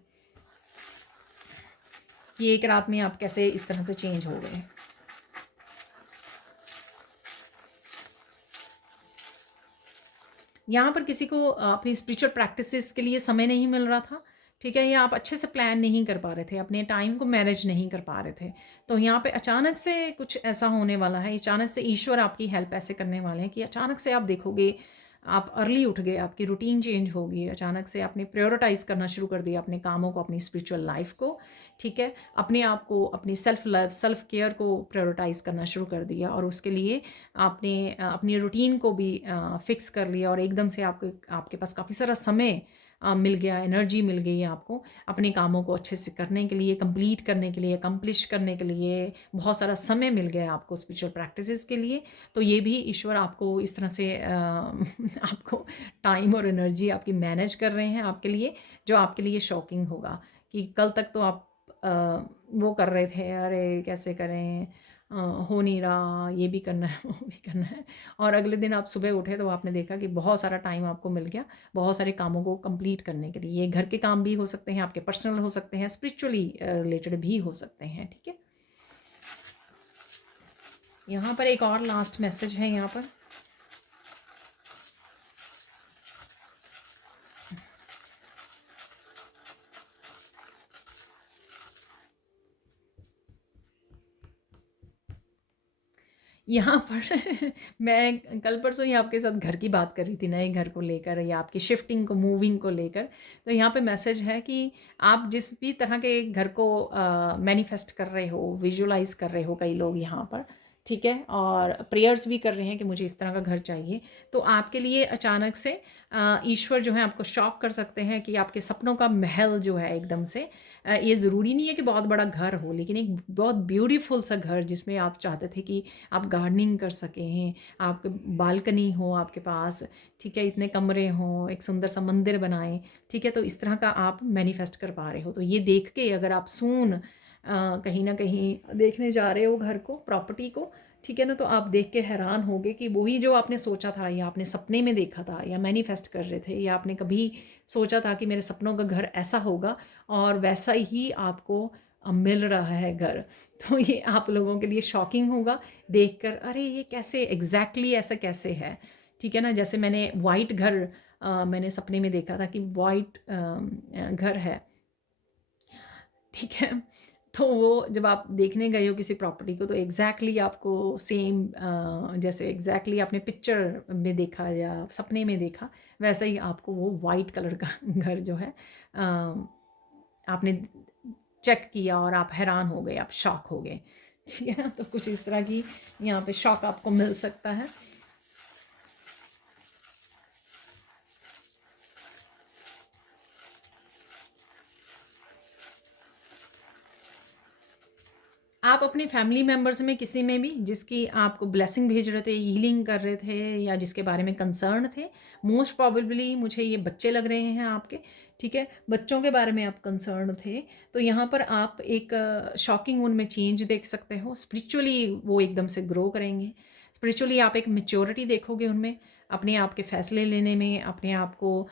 कि एक रात में आप कैसे इस तरह से चेंज हो गए। यहाँ पर किसी को अपनी स्पिरिचुअल प्रैक्टिसेस के लिए समय नहीं मिल रहा था। ठीक है, या आप अच्छे से प्लान नहीं कर पा रहे थे, अपने टाइम को मैनेज नहीं कर पा रहे थे, तो यहाँ पे अचानक से कुछ ऐसा होने वाला है, अचानक से ईश्वर आपकी हेल्प ऐसे करने वाले हैं कि अचानक से आप देखोगे आप अर्ली उठ गए, आपकी रूटीन चेंज होगी, अचानक से आपने प्रायोरिटाइज करना शुरू कर दिया अपने कामों को, अपनी स्पिरिचुअल लाइफ को। ठीक है, अपने आप को, अपनी सेल्फ लव, सेल्फ केयर को प्रायोरिटाइज करना शुरू कर दिया, और उसके लिए आपने अपनी रूटीन को भी फिक्स कर लिया, और एकदम से आपके पास काफ़ी सारा समय मिल गया, एनर्जी मिल गई आपको अपने कामों को अच्छे से करने के लिए, कंप्लीट करने के लिए, अकम्प्लिश करने के लिए बहुत सारा समय मिल गया आपको स्पिरिचुअल प्रैक्टिसेस के लिए। तो ये भी ईश्वर आपको इस तरह से आपको टाइम और एनर्जी आपकी मैनेज कर रहे हैं आपके लिए, जो आपके लिए शॉकिंग होगा कि कल तक तो आप वो कर रहे थे, अरे कैसे करें, हो नहीं रहा, ये भी करना है वो भी करना है, और अगले दिन आप सुबह उठे तो आपने देखा कि बहुत सारा टाइम आपको मिल गया बहुत सारे कामों को कंप्लीट करने के लिए। ये घर के काम भी हो सकते हैं, आपके पर्सनल हो सकते हैं, स्पिरिचुअली रिलेटेड भी हो सकते हैं। ठीक है, यहाँ पर एक और लास्ट मैसेज है यहाँ पर। यहाँ पर मैं कल परसों ही आपके साथ घर की बात कर रही थी, नए घर को लेकर या आपकी शिफ्टिंग को, मूविंग को लेकर। तो यहाँ पे मैसेज है कि आप जिस भी तरह के घर को मैनिफेस्ट कर रहे हो, विजुलाइज कर रहे हो कई लोग यहाँ पर, ठीक है, और प्रेयर्स भी कर रहे हैं कि मुझे इस तरह का घर चाहिए, तो आपके लिए अचानक से ईश्वर जो है आपको शॉक कर सकते हैं कि आपके सपनों का महल जो है एकदम से, ये ज़रूरी नहीं है कि बहुत बड़ा घर हो, लेकिन एक बहुत ब्यूटीफुल सा घर जिसमें आप चाहते थे कि आप गार्डनिंग कर सकें, आपके बालकनी हो आपके पास, ठीक है, इतने कमरे हों, एक सुंदर सा मंदिर बनाएं, ठीक है, तो इस तरह का आप मैनिफेस्ट कर पा रहे हो। तो ये देख के अगर आप सून कहीं ना कहीं देखने जा रहे हो घर को, प्रॉपर्टी को, ठीक है ना, तो आप देख के हैरान होगे कि वही जो आपने सोचा था या आपने सपने में देखा था या मैनिफेस्ट कर रहे थे या आपने कभी सोचा था कि मेरे सपनों का घर ऐसा होगा, और वैसा ही आपको मिल रहा है घर। तो ये आप लोगों के लिए शॉकिंग होगा देखकर, अरे ये कैसे एग्जैक्टली ऐसा कैसे है, ठीक है ना। जैसे मैंने वाइट घर मैंने सपने में देखा था कि वाइट घर है, ठीक है। तो वो जब आप देखने गए हो किसी प्रॉपर्टी को, तो एग्जैक्टली आपको सेम जैसे एग्जैक्टली आपने पिक्चर में देखा या सपने में देखा, वैसा ही आपको वो वाइट कलर का घर जो है आपने चेक किया और आप हैरान हो गए, आप शॉक हो गए, ठीक है ना। तो कुछ इस तरह की यहाँ पे शॉक आपको मिल सकता है। आप अपने फैमिली मेम्बर्स में किसी में भी जिसकी आपको ब्लेसिंग भेज रहे थे, हीलिंग कर रहे थे या जिसके बारे में कंसर्न थे, मोस्ट प्रॉबेबली मुझे ये बच्चे लग रहे हैं आपके, ठीक है, बच्चों के बारे में आप कंसर्न थे, तो यहाँ पर आप एक शॉकिंग उनमें चेंज देख सकते हो। स्पिरिचुअली वो एकदम से ग्रो करेंगे, स्पिरिचुअली आप एक मेच्योरिटी देखोगे उनमें, अपने आप के फैसले लेने में, अपने आप को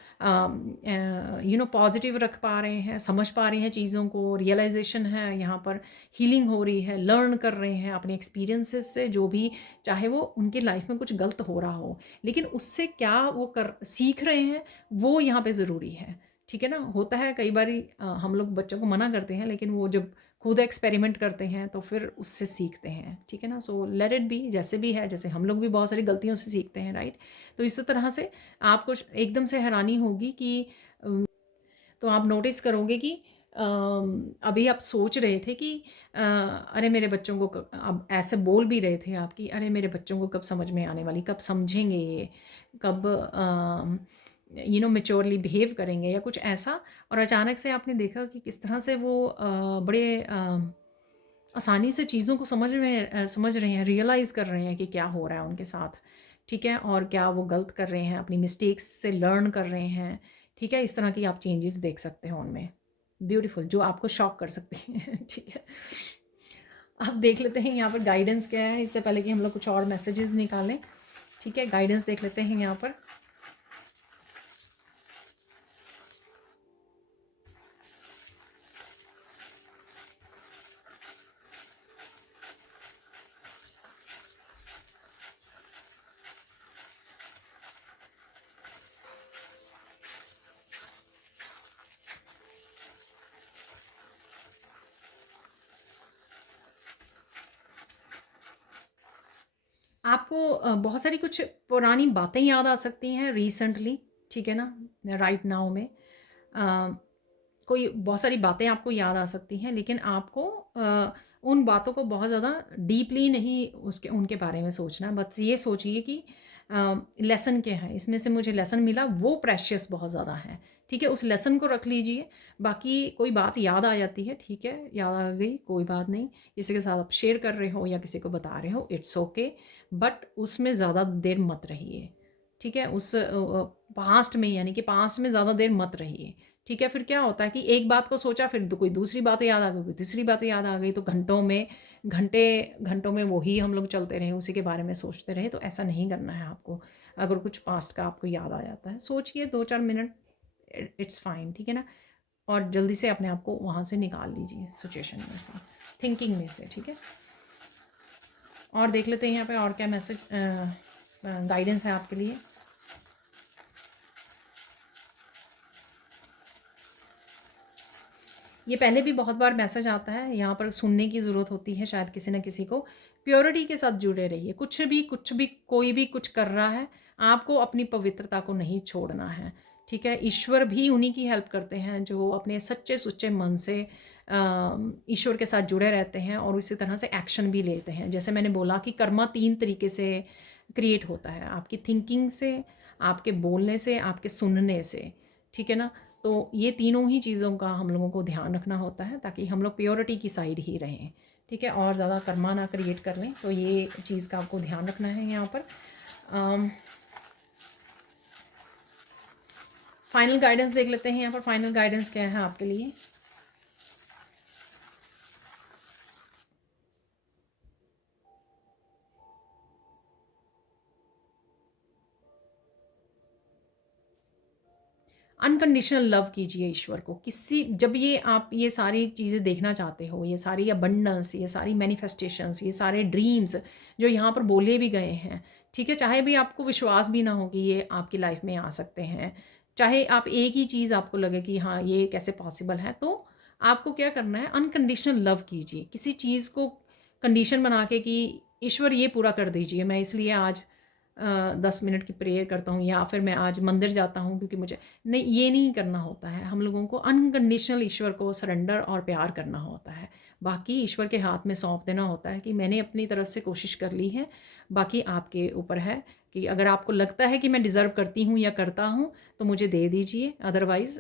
पॉजिटिव रख पा रहे हैं, समझ पा रहे हैं चीज़ों को, रियलाइजेशन है यहाँ पर, हीलिंग हो रही है, लर्न कर रहे हैं अपने एक्सपीरियंसेस से, जो भी चाहे वो उनकी लाइफ में कुछ गलत हो रहा हो, लेकिन उससे क्या वो कर सीख रहे हैं, वो यहाँ पे ज़रूरी है, ठीक है ना। होता है कई बार हम लोग बच्चों को मना करते हैं, लेकिन वो जब खुद एक्सपेरिमेंट करते हैं तो फिर उससे सीखते हैं, ठीक है ना। सो लेट इट बी, जैसे भी है, जैसे हम लोग भी बहुत सारी गलतियों से सीखते हैं, राइट। तो इस तरह से आपको एकदम से हैरानी होगी कि तो आप नोटिस करोगे कि अभी आप सोच रहे थे कि अरे मेरे बच्चों को अब ऐसे बोल भी रहे थे आप कि अरे मेरे बच्चों को कब समझ में आने वाली, कब समझेंगे ये, कब मेच्योरली बिहेव करेंगे या कुछ ऐसा। और अचानक से आपने देखा कि किस तरह से वो बड़े आसानी से चीज़ों को समझ रहे हैं, रियलाइज़ कर रहे हैं कि क्या हो रहा है उनके साथ, ठीक है, और क्या वो गलत कर रहे हैं, अपनी मिस्टेक्स से लर्न कर रहे हैं, ठीक है। इस तरह की आप चेंजेस देख सकते हो उनमें, ब्यूटीफुल, जो आपको शॉक कर सकते हैं ठीक है। अब देख लेते हैं यहाँ पर गाइडेंस क्या है, इससे पहले कि हम लोग कुछ और मैसेजेस निकालें, ठीक है। गाइडेंस देख लेते हैं यहाँ पर। आपको बहुत सारी कुछ पुरानी बातें याद आ सकती हैं रिसेंटली, ठीक है ना, राइट नाउ में कोई बहुत सारी बातें आपको याद आ सकती हैं, लेकिन आपको उन बातों को बहुत ज़्यादा डीपली नहीं उसके उनके बारे में सोचना है। बस ये सोचिए कि लेसन क्या है, इसमें से मुझे लेसन मिला, वो प्रेशियस बहुत ज़्यादा है, ठीक है, उस लेसन को रख लीजिए। बाकी कोई बात याद आ जाती है, ठीक है, याद आ गई, कोई बात नहीं, किसी के साथ आप शेयर कर रहे हो या किसी को बता रहे हो, इट्स ओके, बट उसमें ज़्यादा देर मत रहिए, ठीक है, उस पास्ट में, यानी कि पास्ट में ज़्यादा देर मत रहिए, ठीक है। फिर क्या होता है कि एक बात को सोचा, फिर कोई दूसरी बातें याद आ गई, कोई तीसरी बातें याद आ गई, तो घंटों में वही हम लोग चलते रहे, उसी के बारे में सोचते रहे, तो ऐसा नहीं करना है आपको। अगर कुछ पास्ट का आपको याद आ जाता है, सोचिए 2-4 मिनट, इट्स फाइन, ठीक है ना, और जल्दी से अपने आप को वहाँ से निकाल लीजिए सिचुएशन में से, थिंकिंग में से, ठीक है। और देख लेते हैं यहाँ पे और क्या मैसेज गाइडेंस है आपके लिए। ये पहले भी बहुत बार मैसेज आता है, यहाँ पर सुनने की ज़रूरत होती है शायद किसी न किसी को। प्योरिटी के साथ जुड़े रहिए, कुछ भी कोई भी कुछ कर रहा है, आपको अपनी पवित्रता को नहीं छोड़ना है, ठीक है। ईश्वर भी उन्हीं की हेल्प करते हैं जो अपने सच्चे सुच्चे मन से ईश्वर के साथ जुड़े रहते हैं और उसी तरह से एक्शन भी लेते हैं। जैसे मैंने बोला कि कर्मा 3 तरीके से क्रिएट होता है, आपकी थिंकिंग से, आपके बोलने से, आपके सुनने से, ठीक है ना। तो ये तीनों ही चीज़ों का हम लोगों को ध्यान रखना होता है ताकि हम लोग प्योरिटी की साइड ही रहें, ठीक है, और ज़्यादा कर्मा ना क्रिएट कर लें। तो ये चीज़ का आपको ध्यान रखना है यहाँ पर। फाइनल गाइडेंस देख लेते हैं यहाँ पर। फाइनल गाइडेंस क्या है आपके लिए। अनकंडीशनल लव कीजिए ईश्वर को। किसी जब ये आप ये सारी चीज़ें देखना चाहते हो, ये सारी अबंडेंस, ये सारी मैनिफेस्टेशंस, ये सारे ड्रीम्स जो यहाँ पर बोले भी गए हैं, ठीक है, चाहे भी आपको विश्वास भी ना हो कि ये आपकी लाइफ में आ सकते हैं, चाहे आप एक ही चीज़ आपको लगे कि हाँ ये कैसे पॉसिबल है, तो आपको क्या करना है, अनकंडीशनल लव कीजिए। किसी चीज़ को कंडीशन बना के कि ईश्वर ये पूरा कर दीजिए, मैं इसलिए आज 10 मिनट की प्रेयर करता हूँ, या फिर मैं आज मंदिर जाता हूँ क्योंकि मुझे, नहीं, ये नहीं करना होता है। हम लोगों को अनकंडीशनल ईश्वर को सरेंडर और प्यार करना होता है। बाकी ईश्वर के हाथ में सौंप देना होता है कि मैंने अपनी तरफ से कोशिश कर ली है, बाकी आपके ऊपर है कि अगर आपको लगता है कि मैं डिज़र्व करती हूँ या करता हूँ तो मुझे दे दीजिए, अदरवाइज़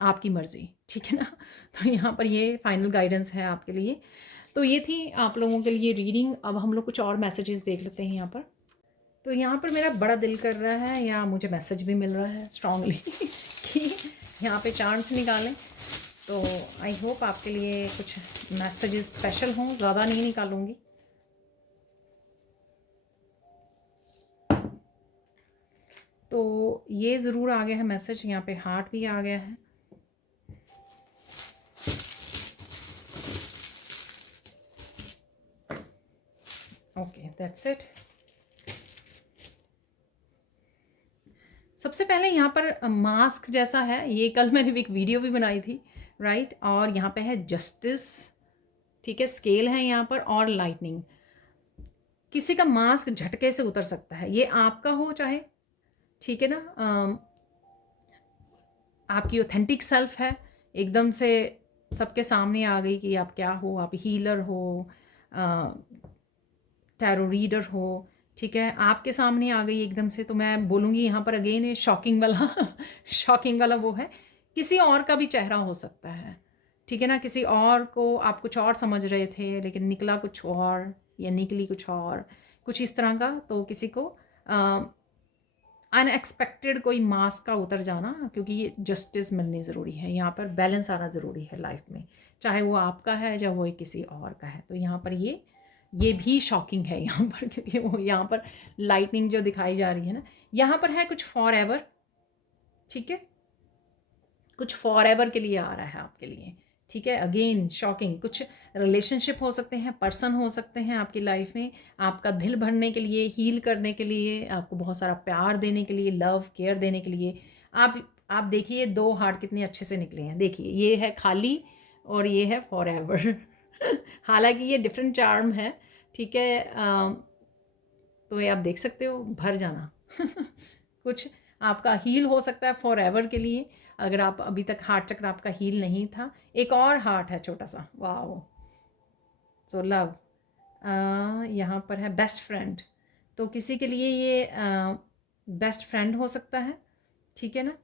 आपकी मर्ज़ी, ठीक है ना। तो यहाँ पर ये फाइनल गाइडेंस है आपके लिए। तो ये थी आप लोगों के लिए रीडिंग। अब हम लोग कुछ और मैसेजेस देख लेते हैं यहाँ पर। तो यहाँ पर मेरा बड़ा दिल कर रहा है, या मुझे मैसेज भी मिल रहा है स्ट्रांगली कि यहाँ पे चांस निकालें। तो आई होप आपके लिए कुछ मैसेजेस स्पेशल हों, ज़्यादा नहीं निकालूंगी। तो ये ज़रूर आ गया है मैसेज, यहाँ पे हार्ट भी आ गया है। Okay, that's it. सबसे पहले यहाँ पर मास्क जैसा है, ये कल मैंने एक वीडियो भी बनाई थी, राइट। और यहाँ पे है जस्टिस, ठीक है, स्केल है यहाँ पर, और लाइटनिंग। किसी का मास्क झटके से उतर सकता है, ये आपका हो चाहे, ठीक है ना, आपकी ऑथेंटिक सेल्फ है, एकदम से सबके सामने आ गई कि आप क्या हो, आप हीलर हो, टैरो रीडर हो, ठीक है, आपके सामने आ गई एकदम से। तो मैं बोलूँगी यहाँ पर अगेन है शॉकिंग वाला शॉकिंग वाला वो है, किसी और का भी चेहरा हो सकता है, ठीक है ना। किसी और को आप कुछ और समझ रहे थे लेकिन निकला कुछ और, या निकली कुछ और, कुछ इस तरह का। तो किसी को अनएक्सपेक्टेड कोई मास्क का उतर जाना, क्योंकि ये जस्टिस मिलनी ज़रूरी है, यहाँ पर बैलेंस आना ज़रूरी है लाइफ में, चाहे वो आपका है या वो किसी और का है। तो यहाँ पर ये भी शॉकिंग है यहाँ पर, क्योंकि वो यहाँ पर लाइटनिंग जो दिखाई जा रही है ना, यहाँ पर है कुछ फॉर एवर, ठीक है, कुछ फॉर एवर के लिए आ रहा है आपके लिए, ठीक है। अगेन शॉकिंग, कुछ रिलेशनशिप हो सकते हैं, पर्सन हो सकते हैं आपकी लाइफ में, आपका दिल भरने के लिए, हील करने के लिए, आपको बहुत सारा प्यार देने के लिए, लव केयर देने के लिए। आप देखिए 2 हार्ट कितने अच्छे से निकले हैं, देखिए ये है खाली और ये है फॉर एवर हालांकि ये डिफरेंट चार्म है, ठीक है, तो ये आप देख सकते हो, भर जाना कुछ आपका हील हो सकता है फॉर एवर के लिए, अगर आप अभी तक हार्ट चक्र आपका हील नहीं था। एक और हार्ट है छोटा सा, वाओ, सो लव। यहाँ पर है बेस्ट फ्रेंड, तो किसी के लिए ये बेस्ट फ्रेंड हो सकता है, ठीक है ना,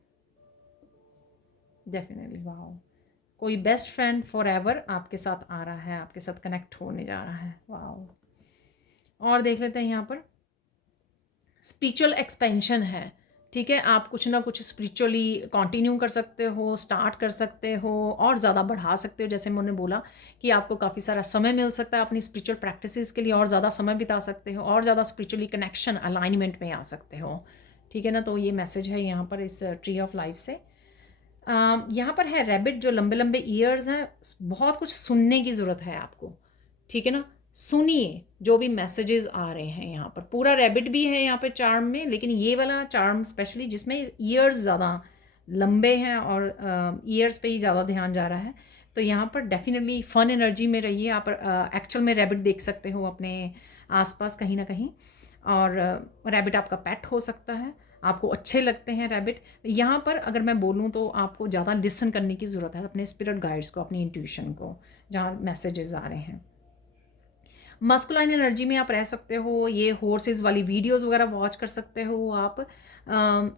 डेफिनेटली, वाओ, कोई बेस्ट फ्रेंड फॉर एवर आपके साथ आ रहा है, आपके साथ कनेक्ट होने जा रहा है, वाओ। और देख लेते हैं यहाँ पर स्पिरिचुअल एक्सपेंशन है, ठीक है, आप कुछ ना कुछ स्पिरिचुअली कंटिन्यू कर सकते हो, स्टार्ट कर सकते हो और ज़्यादा बढ़ा सकते हो। जैसे मैंने बोला कि आपको काफ़ी सारा समय मिल सकता है अपनी स्पिरिचुअल प्रैक्टिसेस के लिए, और ज़्यादा समय बिता सकते हो, और ज़्यादा स्पिरिचुअली कनेक्शन अलाइनमेंट में आ सकते हो, ठीक है ना। तो ये मैसेज है यहाँ पर इस ट्री ऑफ लाइफ से। यहाँ पर है रैबिट, जो लंबे लंबे ईयर्स हैं, बहुत कुछ सुनने की ज़रूरत है आपको, ठीक है ना। सुनिए जो भी मैसेजेस आ रहे हैं, यहाँ पर पूरा रैबिट भी है यहाँ पे चार्म में, लेकिन ये वाला चार्म स्पेशली जिसमें ईयर्स ज़्यादा लंबे हैं और ईयर्स पे ही ज़्यादा ध्यान जा रहा है। तो यहाँ पर डेफिनेटली फ़न एनर्जी में रहिए आप। एक्चुअल में रैबिट देख सकते हो अपने आसपास कहीं ना कहीं, और रैबिट आपका पेट हो सकता है, आपको अच्छे लगते हैं रैबिट। यहाँ पर अगर मैं बोलूँ तो आपको ज़्यादा लिसन करने की ज़रूरत है अपने स्पिरिट गाइड्स को, अपनी इंट्यूशन को, जहाँ मैसेजेस आ रहे हैं। मस्कुलाइन एनर्जी में आप रह सकते हो, ये हॉर्सेस वाली वीडियोस वगैरह वॉच कर सकते हो आप।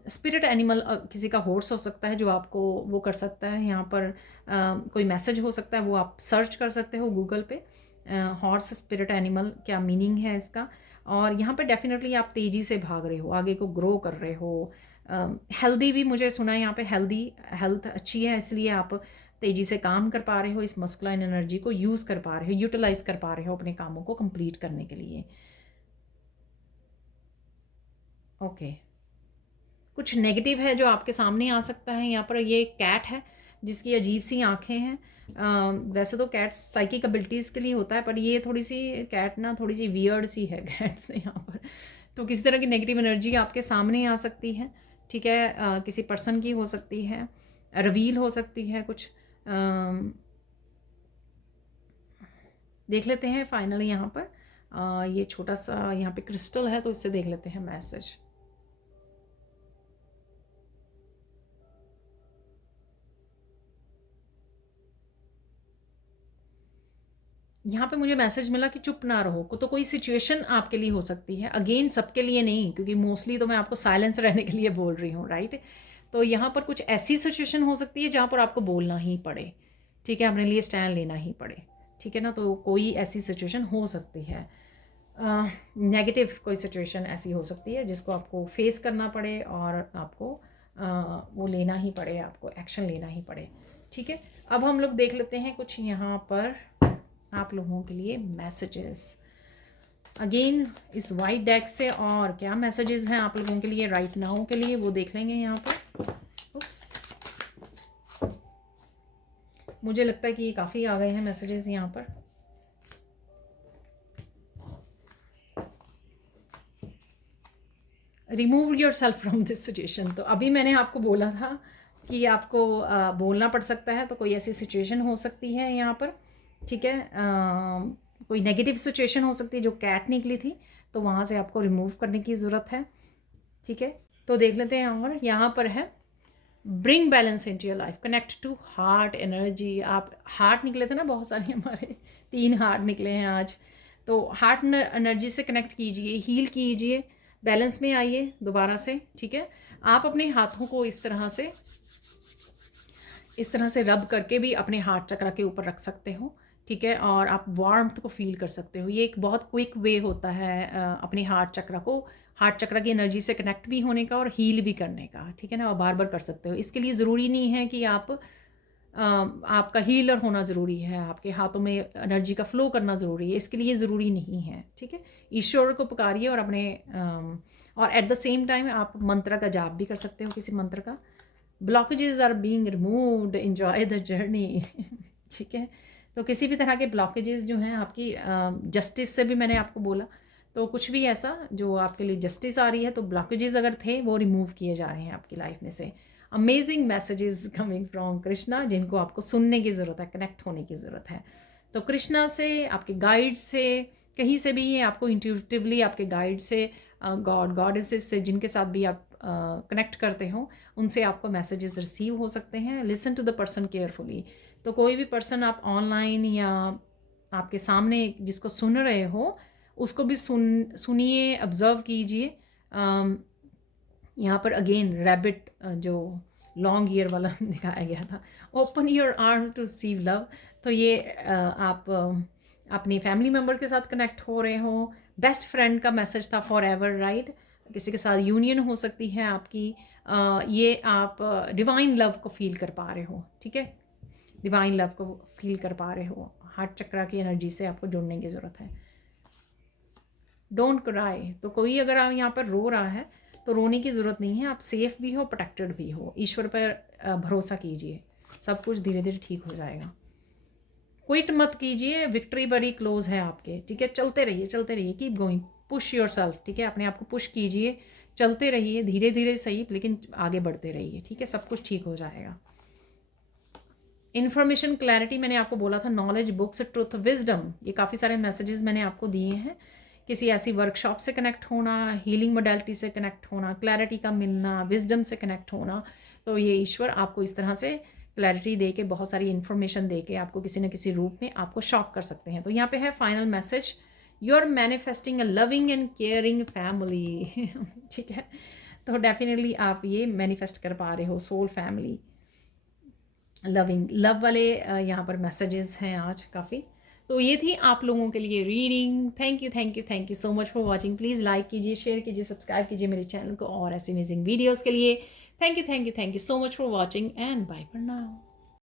स्पिरिट एनिमल किसी का हॉर्स हो सकता है जो आपको वो कर सकता है। यहाँ पर कोई मैसेज हो सकता है, वो आप सर्च कर सकते हो गूगल पे, हॉर्स स्पिरिट एनिमल क्या मीनिंग है इसका। और यहाँ पे डेफिनेटली आप तेज़ी से भाग रहे हो, आगे को ग्रो कर रहे हो। हेल्दी भी मुझे सुना है यहाँ पे, हेल्थ अच्छी है, इसलिए आप तेज़ी से काम कर पा रहे हो, इस मस्कुलाइन एनर्जी को यूज़ कर पा रहे हो, यूटिलाइज कर पा रहे हो अपने कामों को कंप्लीट करने के लिए। ओके, कुछ नेगेटिव है जो आपके सामने आ सकता है। यहाँ पर ये कैट है जिसकी अजीब सी आंखें हैं। वैसे तो कैट साइकिक एबिलिटीज़ के लिए होता है, पर ये थोड़ी सी कैट ना थोड़ी सी वियर्ड सी है कैट यहाँ पर। तो किसी तरह की नेगेटिव एनर्जी आपके सामने आ सकती है, ठीक है। किसी पर्सन की हो सकती है, रिवील हो सकती है कुछ। देख लेते हैं फाइनली यहाँ पर ये छोटा सा यहाँ पे क्रिस्टल है, तो इससे देख लेते हैं मैसेज। यहाँ पे मुझे मैसेज मिला कि चुप ना रहो, तो कोई सिचुएशन आपके लिए हो सकती है, अगेन सबके लिए नहीं, क्योंकि मोस्टली तो मैं आपको साइलेंस रहने के लिए बोल रही हूँ, राइट। तो यहाँ पर कुछ ऐसी सिचुएशन हो सकती है जहाँ पर आपको बोलना ही पड़े, ठीक है, अपने लिए स्टैंड लेना ही पड़े, ठीक है ना। तो कोई ऐसी सिचुएशन हो सकती है, नेगेटिव कोई सिचुएशन ऐसी हो सकती है जिसको आपको फेस करना पड़े और आपको वो लेना ही पड़े, आपको एक्शन लेना ही पड़े, ठीक है। अब हम लोग देख लेते हैं कुछ यहाँ पर आप लोगों के लिए मैसेजेस अगेन इस वाइट डेक से, और क्या मैसेजेस हैं आप लोगों के लिए राइट नाउ के लिए, वो देख लेंगे यहाँ पर। उप्स, मुझे लगता है कि ये काफ़ी आ गए हैं मैसेजेस यहाँ पर। Remove your self from this situation. तो अभी मैंने आपको बोला था कि आपको बोलना पड़ सकता है, तो कोई ऐसी सिचुएशन हो सकती है यहाँ पर, ठीक है। कोई नेगेटिव सिचुएशन हो सकती है जो कैट निकली थी, तो वहाँ से आपको रिमूव करने की ज़रूरत है, ठीक है। तो देख लेते हैं और यहाँ पर है bring balance in to your life, connect to heart energy. आप हार्ट निकले थे ना, बहुत सारे हमारे 3 हार्ट निकले हैं आज। तो हार्ट एनर्जी से कनेक्ट कीजिए, हील कीजिए, बैलेंस में आइए दोबारा से, ठीक है। आप अपने हाथों को इस तरह से रब करके भी अपने हार्ट चक्र के ऊपर रख सकते हो, ठीक है। और आप वार्मथ को फील कर सकते हो। ये एक बहुत क्विक वे होता है अपने हार्ट चक्र की एनर्जी से कनेक्ट भी होने का और हील भी करने का, ठीक है ना। और बार बार कर सकते हो। इसके लिए ज़रूरी नहीं है कि आपका हीलर होना ज़रूरी है, आपके हाथों में एनर्जी का फ्लो करना ज़रूरी है, इसके लिए ज़रूरी नहीं है, ठीक है। ईश्वर को पुकारिए और अपने और एट द सेम टाइम आप मंत्र का जाप भी कर सकते हो, किसी मंत्र का। Blockages are being removed, enjoy the journey ठीक है। तो किसी भी तरह के ब्लॉकेजेस जो हैं आपकी जस्टिस से भी मैंने आपको बोला, तो कुछ भी ऐसा जो आपके लिए जस्टिस आ रही है, तो ब्लॉकेजेस अगर थे वो रिमूव किए जा रहे हैं आपकी लाइफ में से। Amazing messages coming from Krishna, जिनको आपको सुनने की ज़रूरत है, कनेक्ट होने की ज़रूरत है। तो कृष्णा से, आपके गाइड से, कहीं से भी ये आपको इंट्यूटिवली आपके गाइड से, गॉडेसेस से, जिनके साथ भी आप कनेक्ट करते हो, उनसे आपको मैसेजेस रिसीव हो सकते हैं। Listen to the person carefully. तो कोई भी पर्सन आप ऑनलाइन या आपके सामने जिसको सुन रहे हो, उसको भी सुनिए, ऑब्जर्व कीजिए। यहाँ पर अगेन रैबिट जो लॉन्ग ईयर वाला दिखाया गया था, open your arm to receive love. तो ये आप अपनी फैमिली मेम्बर के साथ कनेक्ट हो रहे हो, बेस्ट फ्रेंड का मैसेज था, फॉर एवर, राइट। किसी के साथ यूनियन हो सकती है आपकी। ये आप डिवाइन लव को फील कर पा रहे हो, ठीक है, डिवाइन लव को फील कर पा रहे हो। हार्ट चक्र की एनर्जी से आपको जुड़ने की ज़रूरत है। Don't cry. तो कोई अगर आप यहाँ पर रो रहा है तो रोने की ज़रूरत नहीं है, आप सेफ भी हो, प्रोटेक्टेड भी हो। ईश्वर पर भरोसा कीजिए, सब कुछ धीरे धीरे ठीक हो जाएगा। क्विट मत कीजिए, विक्ट्री बड़ी क्लोज है आपके, ठीक है। चलते रहिए, keep going, push your self, ठीक है। अपने आप को पुश कीजिए, चलते रहिए, धीरे धीरे सही, लेकिन आगे बढ़ते रहिए, ठीक है। सब कुछ ठीक हो जाएगा। इन्फॉर्मेशन क्लैरिटी मैंने आपको बोला था, नॉलेज, बुक्स, ट्रुथ, विजडम, ये काफ़ी सारे मैसेजेस मैंने आपको दिए हैं। किसी ऐसी वर्कशॉप से कनेक्ट होना, हीलिंग मोडेलिटी से कनेक्ट होना, क्लैरिटी का मिलना, विजडम से कनेक्ट होना, तो ये ईश्वर आपको इस तरह से क्लैरिटी दे के, बहुत सारी इन्फॉर्मेशन दे के आपको किसी न किसी रूप में आपको शॉक कर सकते हैं। तो यहाँ पे है final message, you are manifesting a loving and caring family. ठीक है, तो डेफिनेटली आप ये मैनिफेस्ट कर पा रहे हो, सोल फैमिली, लविंग, लव वाले यहाँ पर मैसेजेस हैं आज काफ़ी। तो ये थी आप लोगों के लिए reading. Thank you, thank you, thank you so much for watching. Please like कीजिए, शेयर कीजिए, सब्सक्राइब कीजिए मेरे चैनल को और ऐसे अमेजिंग वीडियोज़ के लिए। Thank you, thank you, thank you so much for watching and bye for now.